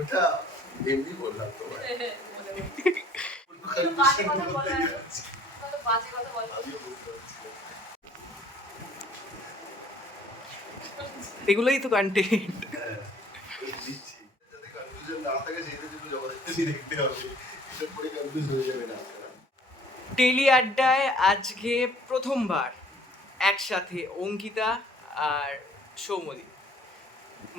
ওটা এমনি বললাম তোমার বাজে কথা বলা বাজে কথা বলা এগুলোই তো কন্টেন্ট। যাতে কনফিউশন না থাকে সেটার জন্য জবরদস্তি দেখতে হবে, এটা পরে কনফিউজ হয়ে যাবে না। টেলি আড্ডায় আজকে প্রথমবার একসাথে অঙ্কিতা আর সৌমদী,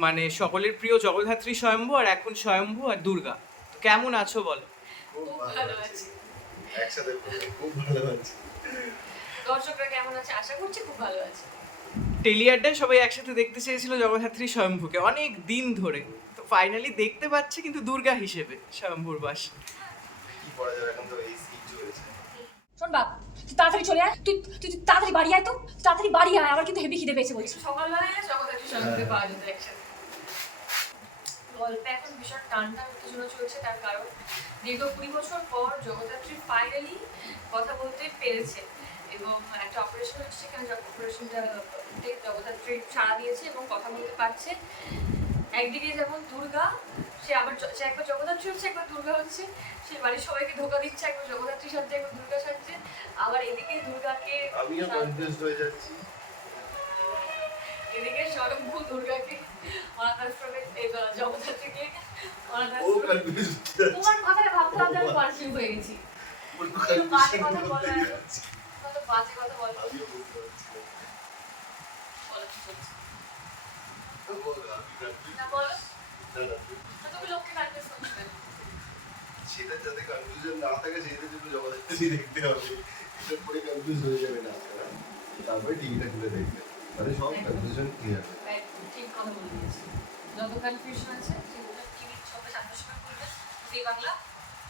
মানে সকলের প্রিয় জগদ্ধাত্রী স্বয়ম্ভু, আর এখন স্বয়ম্ভু আর দুর্গা। তো কেমন আছো বলো? খুব খুব ভালো ভালো আছে, আছি। একসাথে খুব ভালো আছে। দর্শকরা কেমন আছে আশা করছি খুব ভালো আছে। টেলি আড্ডায় সবাই একসাথে দেখতে চেয়েছিল জগদ্ধাত্রী স্বয়ম্ভুকে অনেক দিন ধরে, তো ফাইনালি দেখতে পাচ্ছে, কিন্তু দুর্গা হিসেবে স্বয়ম্ভুর বাস। কি করা যাবে, এখন তো এই সিট হয়েছে। শোন বাপ, তুই তাড়াতাড়ি চলে আয়, তুই তুই তুই তাড়াতাড়ি বাড়ি আয়, তো তাড়াতাড়ি বাড়ি আয়, আমার কিন্তু হেভি খিদে পেয়েছে বলছি। সকালবেলায় জগদ্ধাত্রী স্বয়ম্ভুকে পাওয়া যেত একসাথে। গল্পে এখন ভীষণ টানটা উত্তেজনা চলছে, তার কারণ দীর্ঘ 20 বছর পর জগদ্ধাত্রী ফাইনালি কথা বলতে পেরেছে এবং একটা অপারেশন হচ্ছে, সেখানে অপারেশনটা জগদ্ধাত্রী সাড়া দিয়েছে এবং কথা বলতে পারছে। একদিকে যেমন দুর্গা, সে একবার জগদ্ধাত্রী হচ্ছে, একবার দুর্গা হচ্ছে, সে বাড়ির সবাইকে ধোকা দিচ্ছে, একবার জগদ্ধাত্রী সাজছে, একবার দুর্গা সাজছে। আবার এদিকে দুর্গাকে আমিও কনফিউজড হয়ে যাচ্ছি। এদিকে স্বয়ম্ভু দুর্গাকে অনাথ আশ্রমে, জগদ্ধাত্রীকে অনাথ ও আশ্রমে। কনফিউজ তোমার কথাটা ভাবতে ভাবতে আমি কনফিউজ হয়ে গেছি। বাজে কথা বলা বাজে কথা বলা আমিও বুঝতে পারছি না। বলো কি বলছো? বলো, আমি confused। না বলো, না, না, তুমি লোককে কনফিউজ করছো। সেটা যাতে কনফিউশন না থাকে সেটার জন্য জবরদস্তি দেখতে হবে, এটা পরে কনফিউজ হয়ে যাবে না। তারপরে টিভিটা খুলে দেখবে, মানে সব কনফিউশন ক্লিয়ার হবে। একদম ঠিক কথা বলে দিয়েছি। যত কনফিউশন আছে সেগুলো টিভির সঙ্গে সামনের সময় করবে, জি বাংলা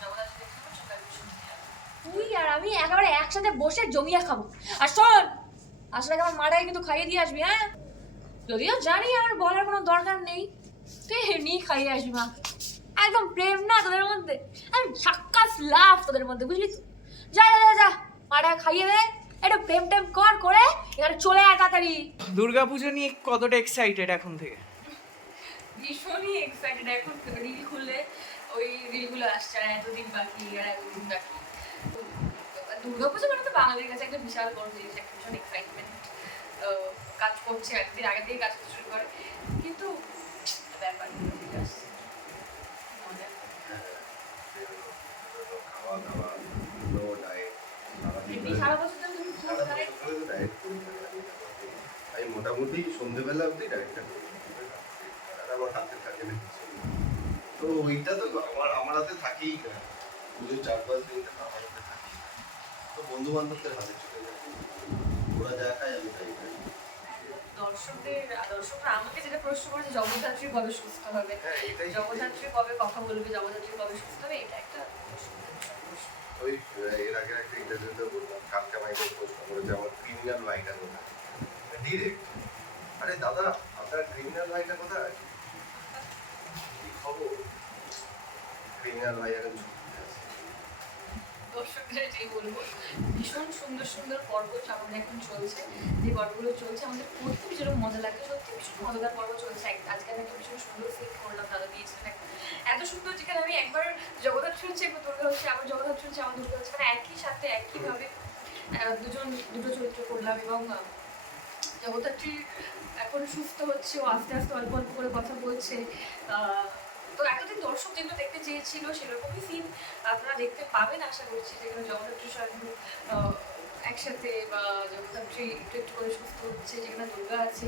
জগদ্ধাত্রী দেখতে পাচ্ছ কনফিউশন ক্লিয়ার। তুই আর আমি একেবারে একসাথে বসে জমিয়ে খাবো। আর শোন, আসলে আমার মাটাকে কিন্তু খাইয়ে দিয়ে আসবি, হ্যাঁ? যদিও জানি আমার বলার কোনো দরকার নেই, তুই এমনি খাইয়ে আসবি মা। একদম প্রেম না তোদের মধ্যে, একদম সাক্কাস লাভ তোদের মধ্যে, বুঝলি তো? যা যা যা যা, মাটাকে খাইয়ে দে, একটু প্রেম টেম করে এখানে চলে আয় তাড়াতাড়ি। দুর্গাপুজো নিয়ে কতটা এক্সাইটেড এখন থেকে? ভীষণই এক্সাইটেড। এখন রিল খুললে ওই রিলগুলো আসছে, আর এতদিন বাকি আর এতদিন বাকি। দুর্গাপুজো মানে তো বাঙালির কাছে একটা বিশাল বড় জিনিস, একটা ভীষণ এক্সাইটমেন্ট কাজ করছে, একদিন আগে থেকে কাজ করতে শুরু করে। কিন্তু ব্যাপার আসছে মজা। খাওয়া দাওয়া, নো ডায়েট, এমনি সারা বছর ধরে তুমি খুব খাই। ডায়েট করি না। আমি মোটামুটি সন্ধ্যেবেলা অবধি ডায়েটটা করি, আর আমার হাতে থাকে না কিছু। তো ওইটা তো আমার হাতে থাকেই না, পুজোর 4-5 দিন তো আমার হাতে থাকেই না। তো বন্ধু বান্ধবদের হাতে চলে যায়, ওরা যা খায় আমি তাই খাই। দর্শকরা আমাকে যেটা প্রশ্ন করেছে, জগদ্ধাত্রী কবে সুস্থ হবে, হ্যাঁ, এটাই জগদ্ধাত্রী কবে কথা বলবে, জগদ্ধাত্রী কবে সুস্থ হবে, এটা একটা ওই এর আগে একটা ইন্টারভিউতে বললাম, কালকে মাইকের প্রশ্ন করেছে আমার ক্রিমিনাল ভাইটা কোথায়, ডিরেক্ট, আরে দাদা আপনার ক্রিমিনাল ভাইটা কোথায়, কি খবর, ক্রিমিনাল ভাই এখন ছুটিতে আছে। দর্শকদের এটাই বলবো, ভীষণ সুন্দর সুন্দর পর্ব আমাদের এখন চলছে, যে পর্বগুলো চলছে আমাদের পড়তে ভীষণ মজা লাগে, সত্যি ভীষণ মজাদার পর্ব চলছে। আজকে আমি একটা ভীষণ সুন্দর সিন করলাম, দাদা দিয়েছিলেন একটা এত সুন্দর, যেখানে আমি একবার জগদ্ধাত্রী হচ্ছে, একবার দুর্গা হচ্ছে, আবার জগদ্ধাত্রী হচ্ছে, আমার দুর্গা হচ্ছে, মানে একই সাথে একইভাবে দুটো চরিত্র করলাম। এবং জগদ্ধাত্রী এখন সুস্থ হচ্ছে, ও আস্তে আস্তে অল্প অল্প করে কথা বলছে। তো এতদিন দর্শক যেগুলো দেখতে চেয়েছিল সেরকমই সিন আপনারা দেখতে পাবেন আশা করছি, যেখানে জগদ্ধাত্রী স্বয়ম্ভু একসাথে, বা জগদ্ধাত্রী একটু একটু করে সুস্থ হচ্ছে, যেখানে দুর্গা আছে,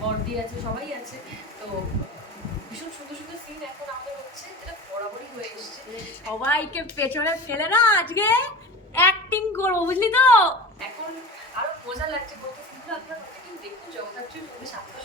বর্দি আছে, সবাই আছে। তো ভীষণ সুন্দর সুন্দর সিন এখন আমাদের হচ্ছে, যেটা বরাবরই হয়ে এসছে। সবাইকে পেছনে ফেলে না আজকে অ্যাক্টিং করবো, বুঝলি তো? এখন আরো মজা লাগছে, প্রত্যেক সিনগুলো আপনারা প্রত্যেকদিন দেখুন, জগদ্ধাত্রীর সঙ্গে সাতটা